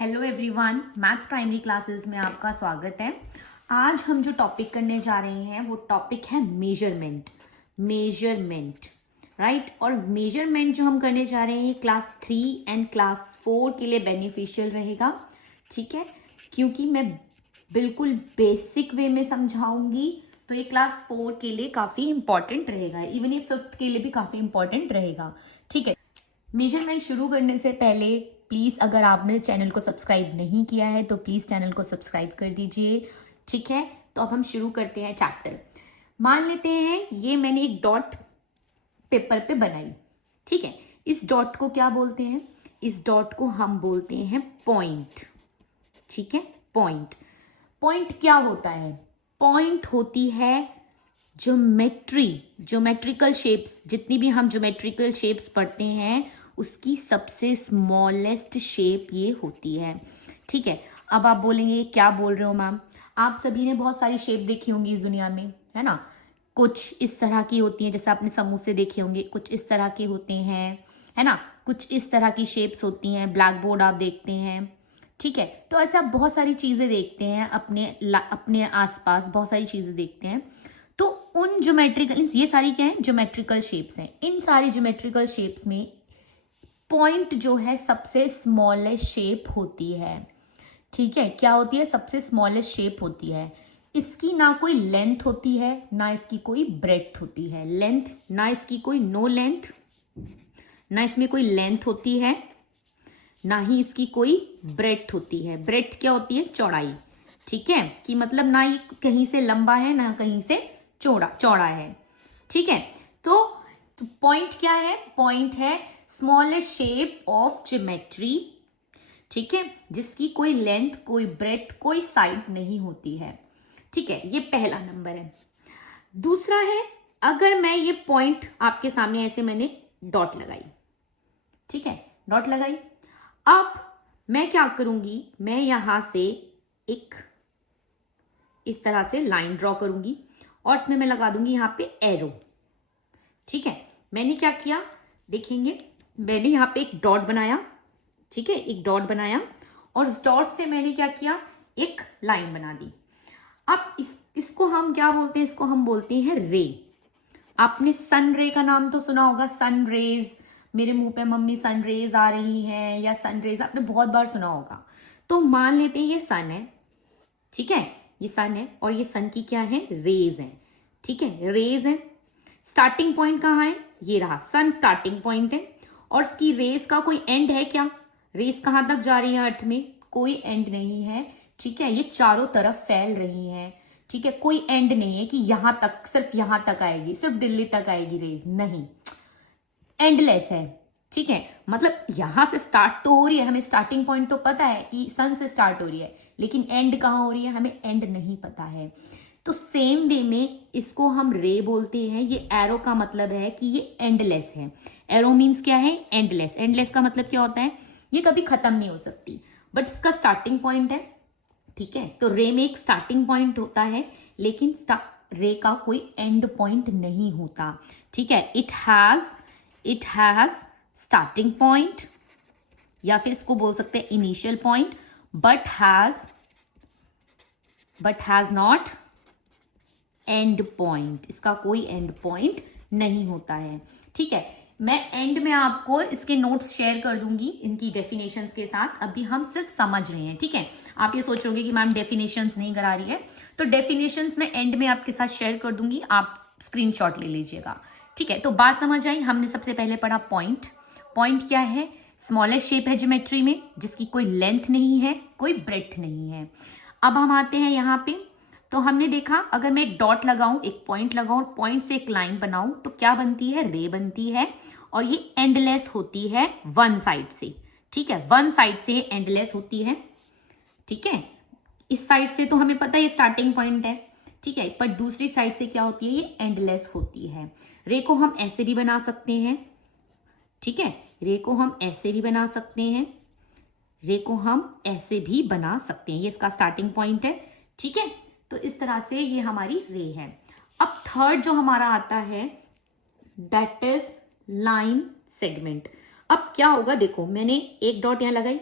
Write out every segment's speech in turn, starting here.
Hello everyone, maths primary classes में आपका स्वागत है। आज हम जो टॉपिक करने जा रहे हैं वो टॉपिक है मेजरमेंट राइट। और मेजरमेंट जो हम करने जा रहे हैं क्लास 3 एंड क्लास 4 के लिए बेनिफिशियल रहेगा, ठीक है, क्योंकि मैं बिल्कुल बेसिक वे में समझाऊंगी, तो ये क्लास 4 के लिए काफ़ी इंपॉर्टेंट रहेगा, इवन ये 5th के लिए भी काफ़ी इंपॉर्टेंट रहेगा, ठीक है। मेजरमेंट शुरू करने से पहले प्लीज़ अगर आपने चैनल को सब्सक्राइब नहीं किया है तो प्लीज़ चैनल को सब्सक्राइब कर दीजिए, ठीक है। तो अब हम शुरू करते हैं चैप्टर। मान लेते हैं ये मैंने एक डॉट पेपर पे बनाई, ठीक है। इस डॉट को क्या बोलते हैं? इस डॉट को हम बोलते हैं पॉइंट, ठीक है। पॉइंट क्या होता है? पॉइंट होती है ज्योमेट्रिकल शेप्स, जितनी भी हम ज्योमेट्रिकल शेप्स पढ़ते हैं उसकी सबसे स्मॉलेस्ट शेप ये होती है, ठीक है। अब आप बोलेंगे क्या बोल रहे हो मैम, आप सभी ने बहुत सारी शेप देखी होंगी इस दुनिया में, है ना। कुछ इस तरह की होती हैं, जैसे आपने समोसे देखे होंगे, कुछ इस तरह के होते हैं, है ना। कुछ इस तरह की शेप्स होती हैं, ब्लैक बोर्ड आप देखते हैं, ठीक है। तो ऐसे आप बहुत सारी चीज़ें देखते हैं, अपने आसपास बहुत सारी चीज़ें देखते हैं। तो उन ज्योमेट्रिकल, ये सारी क्या है? ज्योमेट्रिकल शेप्स हैं। इन सारी ज्योमेट्रिकल शेप्स में पॉइंट जो है सबसे स्मॉलेस्ट शेप होती है, ठीक है। क्या होती है? सबसे स्मॉलेस्ट शेप होती है। इसकी ना कोई लेंथ होती है ना इसकी कोई ब्रेड्थ होती है। लेंथ ना इसकी कोई, नो लेंथ, ना इसमें कोई लेंथ होती है, ना ही इसकी कोई ब्रेड्थ होती है। ब्रेड्थ क्या होती है? चौड़ाई, ठीक है, कि मतलब ना ये कहीं से लंबा है ना कहीं से चौड़ा है, ठीक है। तो पॉइंट क्या है? पॉइंट है स्मॉलेस्ट शेप ऑफ ज्योमेट्री, ठीक है, जिसकी कोई लेंथ, कोई ब्रेड्थ, कोई साइड नहीं होती है, ठीक है। ये पहला नंबर है। दूसरा है, अगर मैं ये पॉइंट आपके सामने ऐसे मैंने डॉट लगाई, ठीक है, डॉट लगाई। अब मैं क्या करूंगी? मैं यहां से एक इस तरह से लाइन ड्रॉ करूंगी और इसमें मैं लगा दूंगी यहां पे एरो, ठीक है। मैंने क्या किया देखेंगे, मैंने यहां पे एक डॉट बनाया, ठीक है, एक डॉट बनाया और उस डॉट से मैंने क्या किया? एक लाइन बना दी। अब इसको हम क्या बोलते हैं? इसको हम बोलते हैं रे। आपने सन रे का नाम तो सुना होगा, सन रेज, मेरे मुंह पे मम्मी सन रेज आ रही हैं, या सन रेज आपने बहुत बार सुना होगा। तो मान लेते हैं ये सन है, ठीक है, ये सन है और ये सन की क्या है? रेज है, ठीक है, रेज है। स्टार्टिंग पॉइंट कहाँ है? ये रहा, सन स्टार्टिंग पॉइंट है। और इसकी रेस का कोई एंड है क्या? रेस कहां तक जा रही है अर्थ में? कोई एंड नहीं है, ठीक है। ये चारों तरफ फैल रही है, ठीक है, कोई एंड नहीं है कि यहां तक, सिर्फ यहां तक आएगी, सिर्फ दिल्ली तक आएगी रेस, नहीं, एंडलेस है, ठीक है। मतलब यहां से स्टार्ट तो हो रही है, हमें स्टार्टिंग पॉइंट तो पता है कि सन से स्टार्ट हो रही है, लेकिन एंड कहां हो रही है हमें एंड नहीं पता है। तो सेम वे में इसको हम रे बोलते हैं। ये एरो का मतलब है कि ये एंडलेस है। एरो मीन्स क्या है? एंडलेस। एंडलेस का मतलब क्या होता है? ये कभी खत्म नहीं हो सकती, बट इसका स्टार्टिंग पॉइंट है, ठीक है। तो रे में एक स्टार्टिंग पॉइंट होता है, लेकिन रे का कोई एंड पॉइंट नहीं होता, ठीक है। इट हैज स्टार्टिंग पॉइंट, या फिर इसको बोल सकते हैं initial point, but has not and point. इसका कोई एंड पॉइंट नहीं होता है, ठीक है। मैं एंड में आपको इसके नोट्स शेयर कर दूंगी इनकी डेफिनेशंस के साथ। अभी हम सिर्फ समझ रहे हैं, ठीक है। आप ये सोचोगे कि मैम डेफिनेशंस नहीं करा रही है, तो डेफिनेशंस मैं एंड में आपके साथ शेयर कर दूंगी, आप स्क्रीनशॉट ले लीजिएगा, ठीक है। तो बात समझ आई। हमने सबसे पहले पढ़ा पॉइंट। पॉइंट क्या है? स्मॉलेस्ट शेप है ज्योमेट्री में, जिसकी कोई लेंथ नहीं है, कोई ब्रेड्थ नहीं है। अब हम आते हैं यहाँ पे, तो हमने देखा अगर मैं एक डॉट लगाऊं, एक पॉइंट लगाऊं, पॉइंट से एक लाइन बनाऊं, तो क्या बनती है? रे बनती है। और ये एंडलेस होती है वन साइड से, ठीक है, वन साइड से एंडलेस होती है, ठीक है। इस साइड से तो हमें पता है ये स्टार्टिंग पॉइंट है, ठीक है, पर दूसरी साइड से क्या होती है? ये एंडलेस होती है। रे को हम ऐसे भी बना सकते हैं, ठीक है, रे को हम ऐसे भी बना सकते हैं, रे को हम ऐसे भी बना सकते हैं। ये इसका स्टार्टिंग पॉइंट है, ठीक है। तो इस तरह से ये हमारी रे है। अब थर्ड जो हमारा आता है दैट इज लाइन सेगमेंट। अब क्या होगा? देखो मैंने एक डॉट यहां लगाई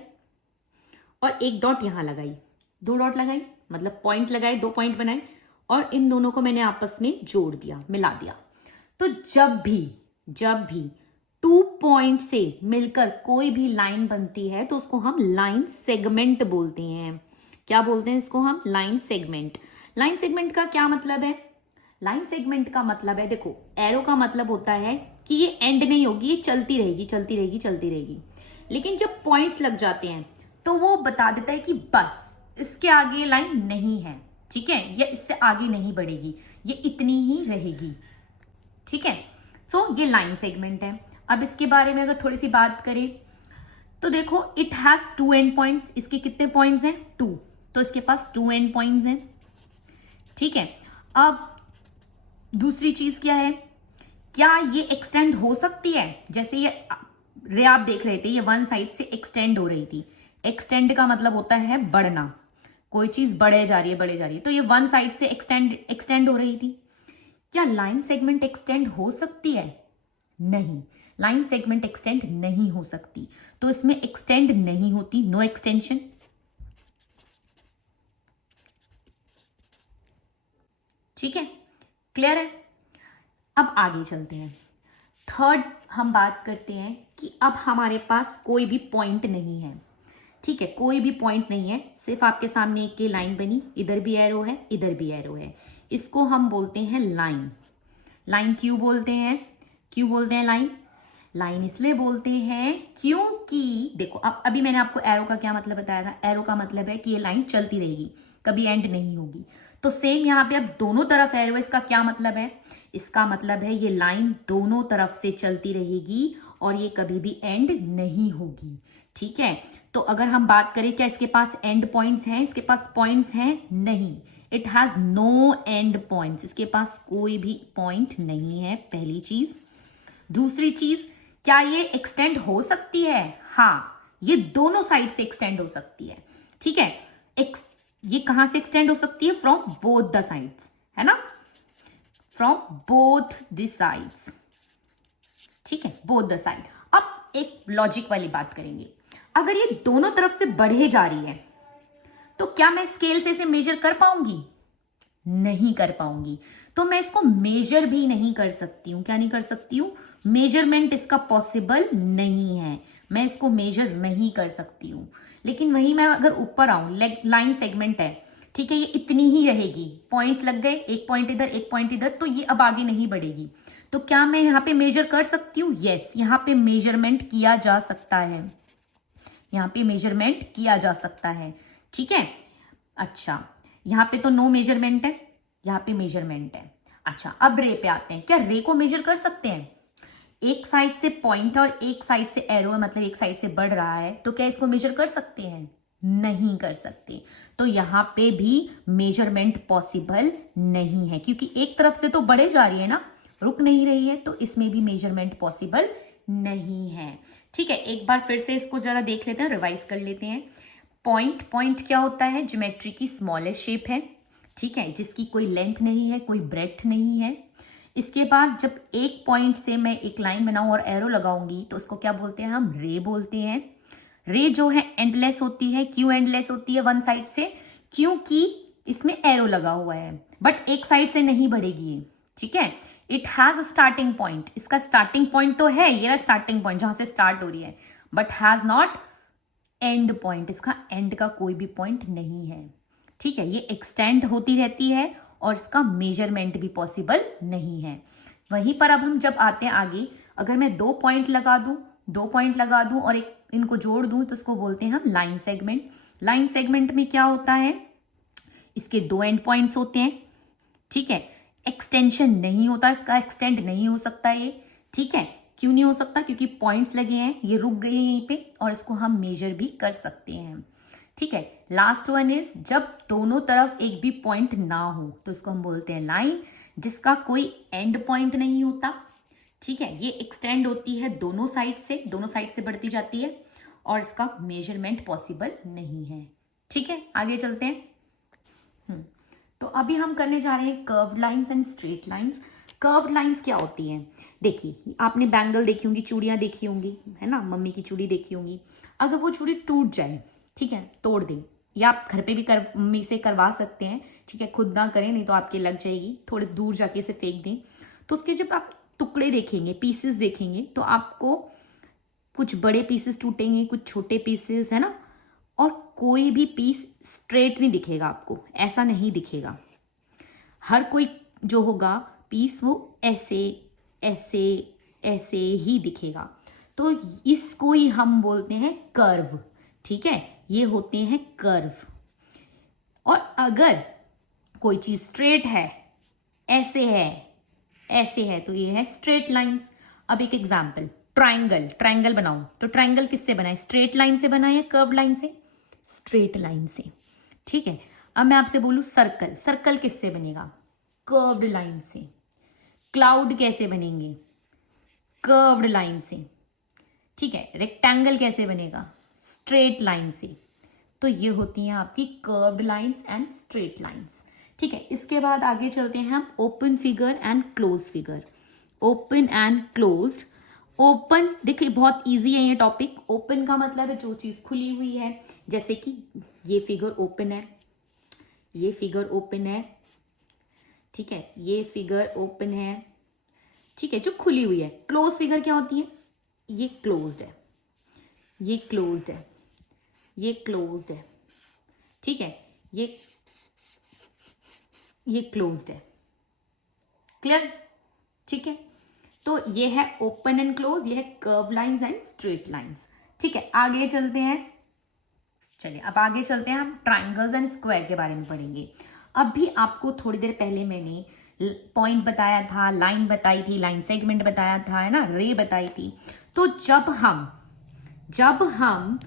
और एक डॉट यहां लगाई, 2 डॉट लगाई, मतलब पॉइंट लगाए, 2 पॉइंट बनाए और इन दोनों को मैंने आपस में जोड़ दिया, मिला दिया। तो जब भी 2 पॉइंट से मिलकर कोई भी लाइन बनती है तो उसको हम लाइन सेगमेंट बोलते हैं। क्या बोलते हैं इसको हम? Line segment. लाइन सेगमेंट का क्या मतलब है? लाइन सेगमेंट का मतलब है, देखो एरो का मतलब होता है कि ये एंड नहीं होगी, ये चलती रहेगी चलती रहेगी चलती रहेगी। लेकिन जब पॉइंट्स लग जाते हैं तो वो बता देता है कि बस इसके आगे लाइन नहीं है, ठीक है, ये इससे आगे नहीं बढ़ेगी, ये इतनी ही रहेगी, ठीक है। तो ये लाइन सेगमेंट है। अब इसके बारे में अगर थोड़ी सी बात करें तो देखो इट हैज 2 एंड पॉइंट्स। इसके कितने पॉइंट्स हैं? 2, तो इसके पास 2 एंड पॉइंट्स हैं, ठीक है। अब दूसरी चीज क्या है, क्या ये एक्सटेंड हो सकती है? जैसे ये रे आप देख रहे थे, ये वन साइड से एक्सटेंड हो रही थी। एक्सटेंड का मतलब होता है बढ़ना, कोई चीज बढ़े जा रही है बढ़े जा रही है, तो ये वन साइड से एक्सटेंड हो रही थी। क्या लाइन सेगमेंट एक्सटेंड हो सकती है? नहीं, लाइन सेगमेंट एक्सटेंड नहीं हो सकती, तो इसमें एक्सटेंड नहीं होती, नो एक्सटेंशन। ठीक है, क्लियर है। अब आगे चलते हैं। थर्ड हम बात करते हैं कि अब हमारे पास कोई भी पॉइंट नहीं है, ठीक है, कोई भी पॉइंट नहीं है, सिर्फ आपके सामने एक की लाइन बनी, इधर भी एरो है इधर भी एरो है, इसको हम बोलते हैं लाइन। लाइन क्यों बोलते हैं? क्यों बोलते हैं लाइन? लाइन इसलिए बोलते हैं क्योंकि देखो अब अभी मैंने आपको एरो का क्या मतलब बताया था। एरो का मतलब है कि ये लाइन चलती रहेगी, कभी एंड नहीं होगी। तो सेम यहाँ पे अब दोनों तरफ एरो है, इसका क्या मतलब है? इसका मतलब है ये लाइन दोनों तरफ से चलती रहेगी और ये कभी भी एंड नहीं होगी, ठीक है। तो अगर हम बात करें क्या इसके पास एंड पॉइंट्स हैं? इसके पास पॉइंट्स हैं? नहीं, it has no end points, इसके पास कोई भी पॉइंट नहीं है, पहली चीज। दूसरी चीज, क्या ये एक्सटेंड हो सकती है? हाँ, ये दोनों साइड से एक्सटेंड हो सकती है, ठीक है। ये कहां से एक्सटेंड हो सकती है? फ्रॉम बोथ द साइड्स, है ना, फ्रॉम बोथ द साइड्स, ठीक है, बोथ द साइड। अब एक लॉजिक वाली बात करेंगे, अगर ये दोनों तरफ से बढ़े जा रही है तो क्या मैं स्केल से इसे मेजर कर पाऊंगी? नहीं कर पाऊंगी, तो मैं इसको मेजर भी नहीं कर सकती हूं। क्या नहीं कर सकती हूं? मेजरमेंट इसका पॉसिबल नहीं है, मैं इसको मेजर नहीं कर सकती हूं। लेकिन वही मैं अगर ऊपर आऊं, लाइन सेगमेंट है, ठीक है, ये इतनी ही रहेगी, पॉइंट्स लग गए, एक पॉइंट इधर एक पॉइंट इधर, तो ये अब आगे नहीं बढ़ेगी। तो क्या मैं यहाँ पे मेजर कर सकती हूँ? यस, यहाँ पे मेजरमेंट किया जा सकता है, यहाँ पे मेजरमेंट किया जा सकता है, ठीक है। अच्छा, यहाँ पे तो नो मेजरमेंट है, यहाँ पे मेजरमेंट है। अच्छा, अब रे पे आते हैं। क्या रे को मेजर कर सकते हैं? एक साइड से पॉइंट और एक साइड से एरो है, मतलब एक साइड से बढ़ रहा है, तो क्या इसको मेजर कर सकते हैं? नहीं कर सकते। तो यहाँ पे भी मेजरमेंट पॉसिबल नहीं है, क्योंकि एक तरफ से तो बढ़े जा रही है ना, रुक नहीं रही है, तो इसमें भी मेजरमेंट पॉसिबल नहीं है, ठीक है। एक बार फिर से इसको जरा देख लेते हैं, रिवाइज कर लेते हैं। पॉइंट क्या होता है? ज्योमेट्री की स्मॉलेस्ट शेप है, ठीक है, जिसकी कोई लेंथ नहीं है, कोई ब्रेड्थ नहीं है। इसके बाद जब एक पॉइंट से मैं एक लाइन बनाऊं और एरो लगाऊंगी तो उसको क्या बोलते हैं? हम रे बोलते हैं। रे जो है एंडलेस होती है। क्यों एंडलेस होती है वन साइड से? क्योंकि इसमें एरो लगा हुआ है, बट एक साइड से नहीं बढ़ेगी ये, ठीक है। It has a starting point, इसका स्टार्टिंग पॉइंट तो है, ये स्टार्टिंग पॉइंट जहां से स्टार्ट हो रही है, but has not and point, इसका एंड का कोई भी पॉइंट नहीं है, ठीक है। ये एक्सटेंड होती रहती है और इसका मेजरमेंट भी पॉसिबल नहीं है। वहीं पर अब हम जब आते हैं आगे, अगर मैं 2 पॉइंट लगा दूं और एक इनको जोड़ दूं तो इसको बोलते हैं हम लाइन सेगमेंट। लाइन सेगमेंट में क्या होता है? इसके 2 एंड पॉइंट्स होते हैं, ठीक है। एक्सटेंशन नहीं होता, इसका एक्सटेंड नहीं हो सकता ये, ठीक है। क्यों नहीं हो सकता? क्योंकि पॉइंट्स लगे हैं, ये रुक गए हैं यहीं पे, और इसको हम मेजर भी कर सकते हैं, ठीक है। लास्ट वन इज जब दोनों तरफ एक भी पॉइंट ना हो तो इसको हम बोलते हैं लाइन, जिसका कोई एंड पॉइंट नहीं होता, ठीक है। ये एक्सटेंड होती है दोनों साइड से बढ़ती जाती है और इसका मेजरमेंट पॉसिबल नहीं है, ठीक है। आगे चलते हैं। तो अभी हम करने जा रहे हैं curved lines and straight lines. Curved lines क्या होती हैं? देखिए, आपने बैंगल देखी होंगी, चूड़ियां देखी होंगी, है ना, मम्मी की चूड़ी देखी होंगी। अगर वो चूड़ी टूट जाए, ठीक है, तोड़ दें, या आप घर पे भी मम्मी से करवा सकते हैं, ठीक है, खुद ना करें नहीं तो आपके लग जाएगी, थोड़े दूर जाके इसे फेंक दें। तो उसके जब आप टुकड़े देखेंगे, पीसेस देखेंगे, तो आपको कुछ बड़े पीसेस टूटेंगे, कुछ छोटे पीसेस, है ना, और कोई भी पीस स्ट्रेट नहीं दिखेगा आपको, ऐसा नहीं दिखेगा। हर कोई जो होगा पीस वो ऐसे ऐसे ऐसे ही दिखेगा। तो इसको ही हम बोलते हैं कर्व, ठीक है, ये होते हैं कर्व। और अगर कोई चीज स्ट्रेट है, ऐसे है, ऐसे है, तो ये है स्ट्रेट लाइंस। अब एक एग्जांपल, ट्रायंगल, ट्रायंगल बनाओ, तो ट्रायंगल किससे बना है? स्ट्रेट लाइन से बना है या कर्व लाइन से? स्ट्रेट लाइन से, ठीक है। अब मैं आपसे बोलूं सर्कल, सर्कल किससे बनेगा? कर्व्ड लाइन से। क्लाउड कैसे बनेंगे? कर्व्ड लाइन से, ठीक है। रेक्टेंगल कैसे बनेगा? स्ट्रेट लाइन से। तो ये होती हैं आपकी curved lines and straight lines, ठीक है। इसके बाद आगे चलते हैं हम open figure and close figure. Open and closed. Open, देखिए बहुत इजी है ये टॉपिक। ओपन का मतलब है जो चीज खुली हुई है, जैसे कि ये फिगर ओपन है, ये फिगर ओपन है, ठीक है, ये फिगर ओपन है, ठीक है, जो खुली हुई है। क्लोज फिगर क्या होती है? ये क्लोज्ड है, ये क्लोज्ड है, ये क्लोज्ड है, ठीक है, ये क्लोज्ड है। क्लियर? ठीक है, तो ये है ओपन एंड क्लोज, ये है curve lines and straight lines, ठीक है। आगे चलते हैं, चलिए अब आगे चलते हैं, हम ट्राइंगल्स एंड स्क्वायर के बारे में पढ़ेंगे। अब भी आपको थोड़ी देर पहले मैंने पॉइंट बताया था, लाइन बताई थी, लाइन सेगमेंट बताया था, है ना, रे बताई थी। तो जब हम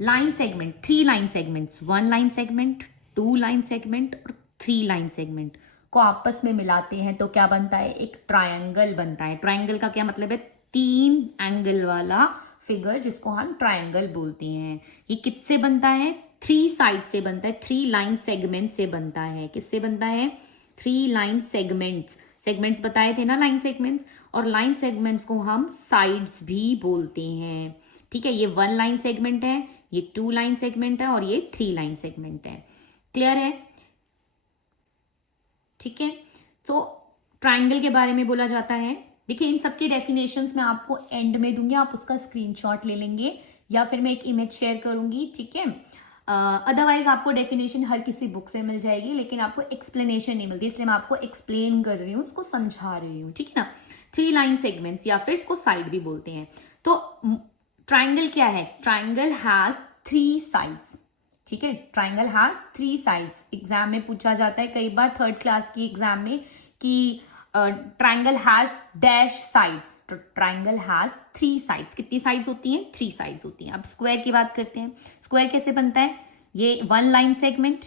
line segment, 3 line segments, 1 line segment, 2 line segment और 3 लाइन सेगमेंट को आपस में मिलाते हैं तो क्या बनता है? एक ट्रायंगल बनता है। ट्रायंगल का क्या मतलब है? 3 एंगल वाला फिगर, जिसको हम ट्रायंगल बोलते हैं। ये किससे बनता है? 3 साइड से बनता है, 3 लाइन सेगमेंट से बनता है। किससे बनता है? 3 लाइन सेगमेंट्स। सेगमेंट्स बताए थे ना, लाइन सेगमेंट्स। और लाइन सेगमेंट्स को हम साइड्स भी बोलते हैं, ठीक है। ये 1 लाइन सेगमेंट है, ये 2 लाइन सेगमेंट है और ये 3 लाइन सेगमेंट है। क्लियर है? ठीक है। तो ट्रायंगल के बारे में बोला जाता है। देखिए इन सबके डेफिनेशंस मैं आपको एंड में दूंगी, आप उसका स्क्रीनशॉट ले लेंगे या फिर मैं एक इमेज शेयर करूंगी, ठीक है। अदरवाइज आपको डेफिनेशन हर किसी बुक से मिल जाएगी, लेकिन आपको एक्सप्लेनेशन नहीं मिलती, इसलिए मैं आपको एक्सप्लेन कर रही हूँ, उसको समझा रही हूँ, ठीक है ना। 3 लाइन सेगमेंट्स या फिर इसको साइड भी बोलते हैं। तो ट्राइंगल क्या है? ट्राइंगल हैज 3 साइड्स, ठीक है। Triangle has 3 sides. एग्जाम में पूछा जाता है कई बार, 3rd क्लास की एग्जाम में, कि ट्राइंगल हैज डैश साइड्स। तो ट्राइंगल हैज 3 साइड्स। कितनी साइड्स होती हैं? 3 साइड्स होती हैं। अब स्क्वायर की बात करते हैं। स्क्वायर कैसे बनता है? ये 1 line segment,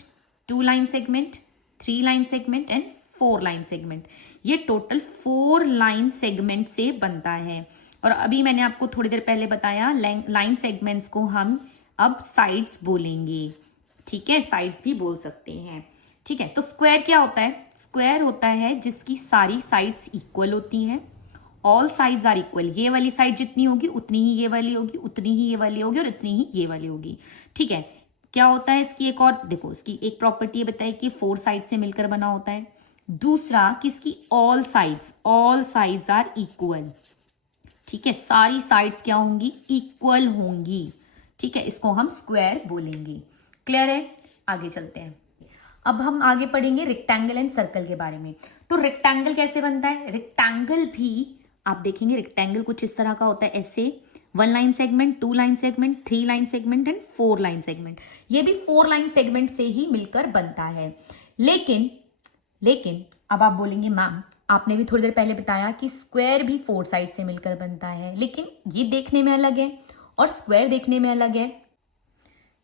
2 line segment, 3 line segment and 4 line segment. ये टोटल 4 लाइन सेगमेंट से बनता है। और अभी मैंने आपको थोड़ी देर पहले बताया, लाइन सेगमेंट्स को हम अब साइड्स बोलेंगे, ठीक है, साइड्स भी बोल सकते हैं, ठीक है। तो स्क्वायर क्या होता है? स्क्वायर होता है जिसकी सारी साइड्स इक्वल होती हैं। All sides are equal. ये वाली साइड जितनी होगी उतनी ही ये वाली होगी, उतनी ही ये वाली होगी और इतनी ही ये वाली होगी, ठीक है। क्या होता है इसकी एक और, देखो इसकी एक प्रॉपर्टी बताए कि 4 साइड से मिलकर बना होता है। दूसरा किसकी? ऑल साइड्स आर इक्वल, ठीक है, सारी साइड्स क्या होंगी? इक्वल होंगी, ठीक है, इसको हम स्क्वायर बोलेंगे। क्लियर है? आगे चलते हैं। अब हम आगे पढ़ेंगे रेक्टेंगल एंड सर्कल के बारे में। तो रेक्टेंगल कैसे बनता है? रेक्टेंगल भी आप देखेंगे, रेक्टेंगल कुछ इस तरह का होता है, ऐसे 1 line segment, 2 line segment, 3 line segment and 4 line segment. ये भी 4 लाइन सेगमेंट से ही मिलकर बनता है। लेकिन अब आप बोलेंगे मैम आपने भी थोड़ी देर पहले बताया कि स्क्वायर भी 4 साइड से मिलकर बनता है, लेकिन ये देखने में अलग है और स्क्वायर देखने में अलग है,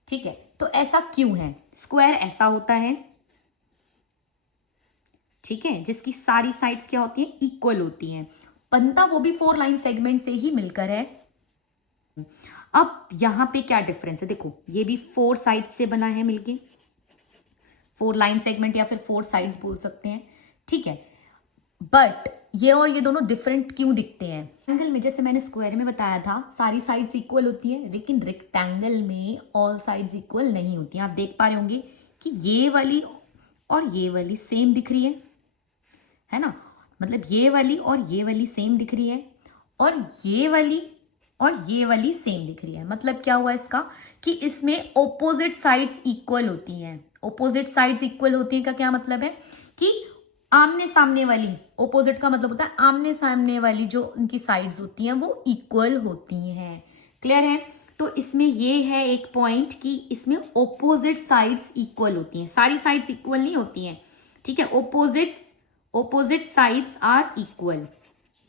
ठीक है। तो ऐसा क्यों है? स्क्वायर ऐसा होता है, ठीक है, जिसकी सारी साइड्स क्या होती हैं? इक्वल होती हैं। बनता वो भी 4 लाइन सेगमेंट से ही मिलकर है। अब यहां पे क्या डिफरेंस है? देखो ये भी 4 साइड से बना है मिलके, 4 लाइन सेगमेंट या फिर 4 साइड्स बोल सकते हैं, ठीक है। बट ये और ये दोनों डिफरेंट क्यों दिखते हैं? रेक्टेंगल में जैसे मैंने स्क्वायर में बताया था सारी साइड्स इक्वल होती है, लेकिन रेक्टेंगल में ऑल साइड्स इक्वल नहीं होती हैं। आप देख पा रहे होंगे कि ये वाली और ये वाली सेम दिख रही है ना, मतलब ये वाली और ये वाली सेम दिख रही है, और ये वाली सेम दिख रही है। मतलब क्या हुआ इसका कि इसमें ऑपोजिट साइड्स इक्वल होती हैं। ऑपोजिट साइड्स इक्वल होती हैं का क्या मतलब है कि आमने सामने वाली, ऑपोजिट का मतलब होता है आमने सामने वाली जो उनकी साइड्स होती हैं वो इक्वल होती हैं। क्लियर है? तो इसमें ये है एक पॉइंट कि इसमें ऑपोजिट साइड्स इक्वल होती हैं, सारी साइड्स इक्वल नहीं होती हैं। ठीक है, ऑपोजिट साइड्स आर इक्वल।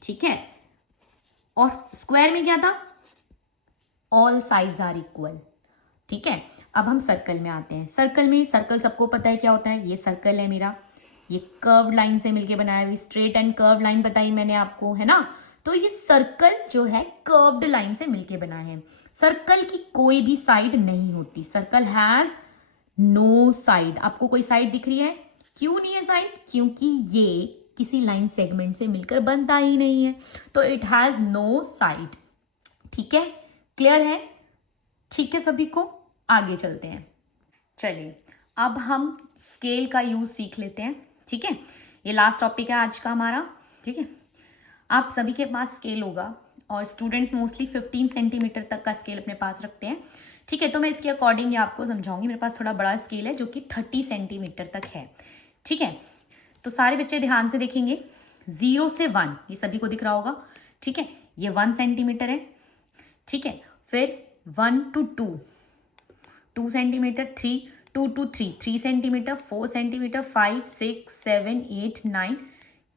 ठीक है, और स्क्वायर में क्या था? All sides are equal. ठीक है, अब हम सर्कल में आते हैं। सर्कल सबको पता है क्या होता है। ये सर्कल है मेरा, ये कर्व लाइन से मिलके बनाया हुई स्ट्रेट एंड कर्व लाइन बताई मैंने आपको, है ना। तो ये सर्कल जो है कर्व्ड लाइन से मिलके बना है। सर्कल की कोई भी साइड नहीं होती। Circle has no side. आपको कोई साइड दिख रही है? क्यों नहीं है साइड? क्योंकि ये किसी लाइन सेगमेंट से मिलकर बनता ही नहीं है, तो इट हैज नो साइड। ठीक है, क्लियर है? ठीक है, सभी को आगे चलते हैं। चलिए अब हम स्केल का यूज सीख लेते हैं। ठीक है, ये लास्ट टॉपिक है आज का हमारा। ठीक है, आप सभी के पास स्केल होगा और स्टूडेंट्स मोस्टली 15 सेंटीमीटर तक का स्केल अपने पास रखते हैं। ठीक है, तो मैं इसके अकॉर्डिंग आपको समझाऊंगी। मेरे पास थोड़ा बड़ा स्केल है जो कि 30 सेंटीमीटर तक है। ठीक है, तो सारे बच्चे ध्यान से देखेंगे। 0 से 1 ये सभी को दिख रहा होगा। ठीक है, ये 1 सेंटीमीटर है। ठीक है, फिर 1 to 2 centimetre, 2 to 3 centimetre, 4 centimetre, 5 6 7 8 9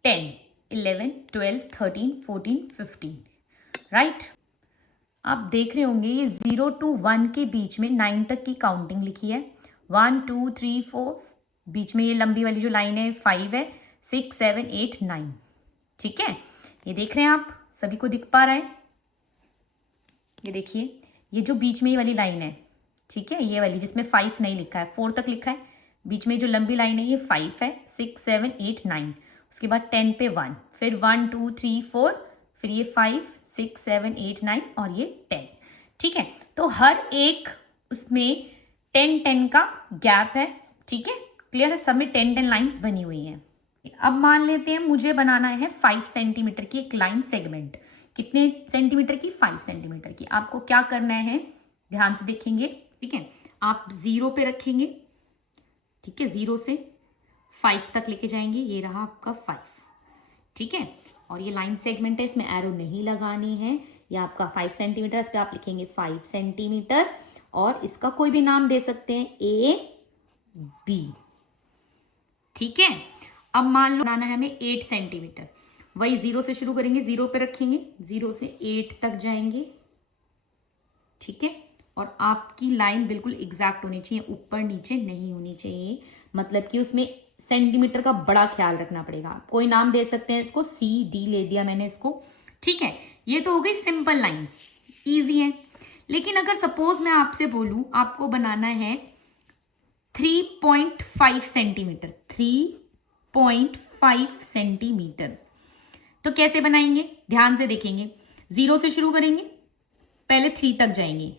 10 11 12 13 14 15। Right, आप देख रहे होंगे ये 0 to 1 के बीच में 9 तक की काउंटिंग लिखी है। 1 2 3 4, बीच में ये लंबी वाली जो लाइन है 5 है, 6 7 8 9। ठीक है, ये देख रहे हैं आप, सभी को दिख पा रहा है? ये देखिए, ये जो बीच में ये वाली लाइन है, ठीक है, ये वाली जिसमें 5 नहीं लिखा है, 4 तक लिखा है। बीच में जो लंबी लाइन है ये 5 है, 6 7 8 9, उसके बाद 10 पे 1, फिर 1 2 3 4, फिर ये 5 6 7 8 9 और ये 10। ठीक है, तो हर एक उसमें 10 का गैप है। ठीक है, क्लियर है? सब में 10 लाइन्स बनी हुई हैं। अब मान लेते हैं मुझे बनाना है 5 सेंटीमीटर की एक लाइन सेगमेंट। कितने सेंटीमीटर की? 5 सेंटीमीटर की। आपको क्या करना है, ध्यान से देखेंगे। ठीक है, आप 0 पे रखेंगे। ठीक है, 0 से 5 तक लेके जाएंगे। ये रहा आपका 5। ठीक है, और ये लाइन सेगमेंट है, इसमें एरो नहीं लगानी है। ये आपका 5 सेंटीमीटर, इस पर आप लिखेंगे 5 सेंटीमीटर और इसका कोई भी नाम दे सकते हैं, A B। ठीक है, अब मान लो बनाना है हमें 8 सेंटीमीटर। वही 0 से शुरू करेंगे, 0 पे रखेंगे, 0 से 8 तक जाएंगे। ठीक है, और आपकी लाइन बिल्कुल एग्जैक्ट होनी चाहिए, ऊपर नीचे नहीं होनी चाहिए। मतलब कि उसमें सेंटीमीटर का बड़ा ख्याल रखना पड़ेगा। कोई नाम दे सकते हैं इसको, CD ले दिया मैंने इसको। ठीक है, ये तो हो गई सिंपल लाइंस, इजी है। लेकिन अगर सपोज मैं आपसे बोलूं आपको बनाना है 3.5 सेंटीमीटर, 3.5 सेंटीमीटर, तो कैसे बनाएंगे? ध्यान से देखेंगे। 0 से शुरू करेंगे, पहले 3 तक जाएंगे।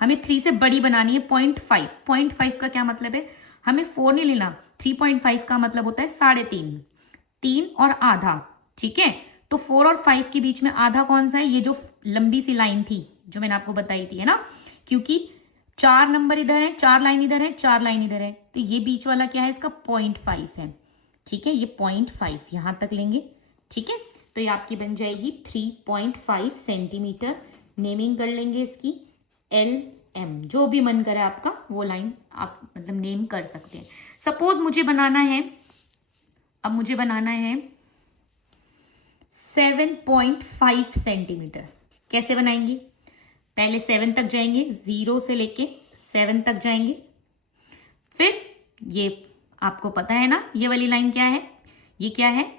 हमें 3 से बड़ी बनानी है 0.5। 0.5 का क्या मतलब है? हमें 4 नहीं लेना। 3.5 का मतलब होता है 3.5, 3 और आधा। ठीक है, तो 4 और 5 के बीच में आधा कौन सा है? ये जो लंबी सी लाइन थी जो मैंने आपको बताई थी, है ना, क्योंकि 4 नंबर इधर है, 4 लाइन इधर है, 4 लाइन इधर है, तो ये बीच वाला क्या है? इसका 0.5 है। ठीक है, ये 0.5 यहां तक लेंगे। ठीक है, तो ये आपकी बन जाएगी 3.5 सेंटीमीटर। नेमिंग कर लेंगे इसकी LM, जो भी मन करे आपका वो लाइन आप मतलब नेम कर सकते हैं। सपोज मुझे बनाना है, अब मुझे बनाना है 7.5 सेंटीमीटर। कैसे बनाएंगे? पहले 7 तक जाएंगे, 0 से लेके 7 तक जाएंगे। फिर ये आपको पता है ना, ये वाली लाइन क्या है? ये क्या है?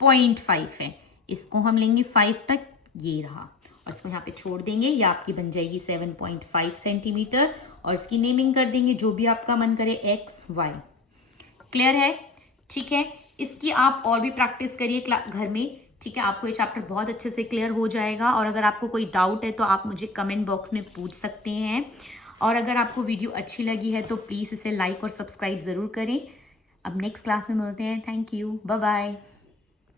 0.5 है। इसको हम लेंगे 5 तक, ये रहा, और इसको यहाँ पे छोड़ देंगे। ये आपकी बन जाएगी 7.5 सेंटीमीटर और इसकी नेमिंग कर देंगे जो भी आपका मन करे, XY। क्लियर है? ठीक है, इसकी आप और भी प्रैक्टिस करिए घर में ठीक है, आपको ये चैप्टर बहुत अच्छे से क्लियर हो जाएगा। और अगर आपको कोई डाउट है तो आप मुझे कमेंट बॉक्स में पूछ सकते हैं। और अगर आपको वीडियो अच्छी लगी है तो प्लीज़ इसे लाइक और सब्सक्राइब ज़रूर करें। अब नेक्स्ट क्लास में मिलते हैं। Thank you, bye bye.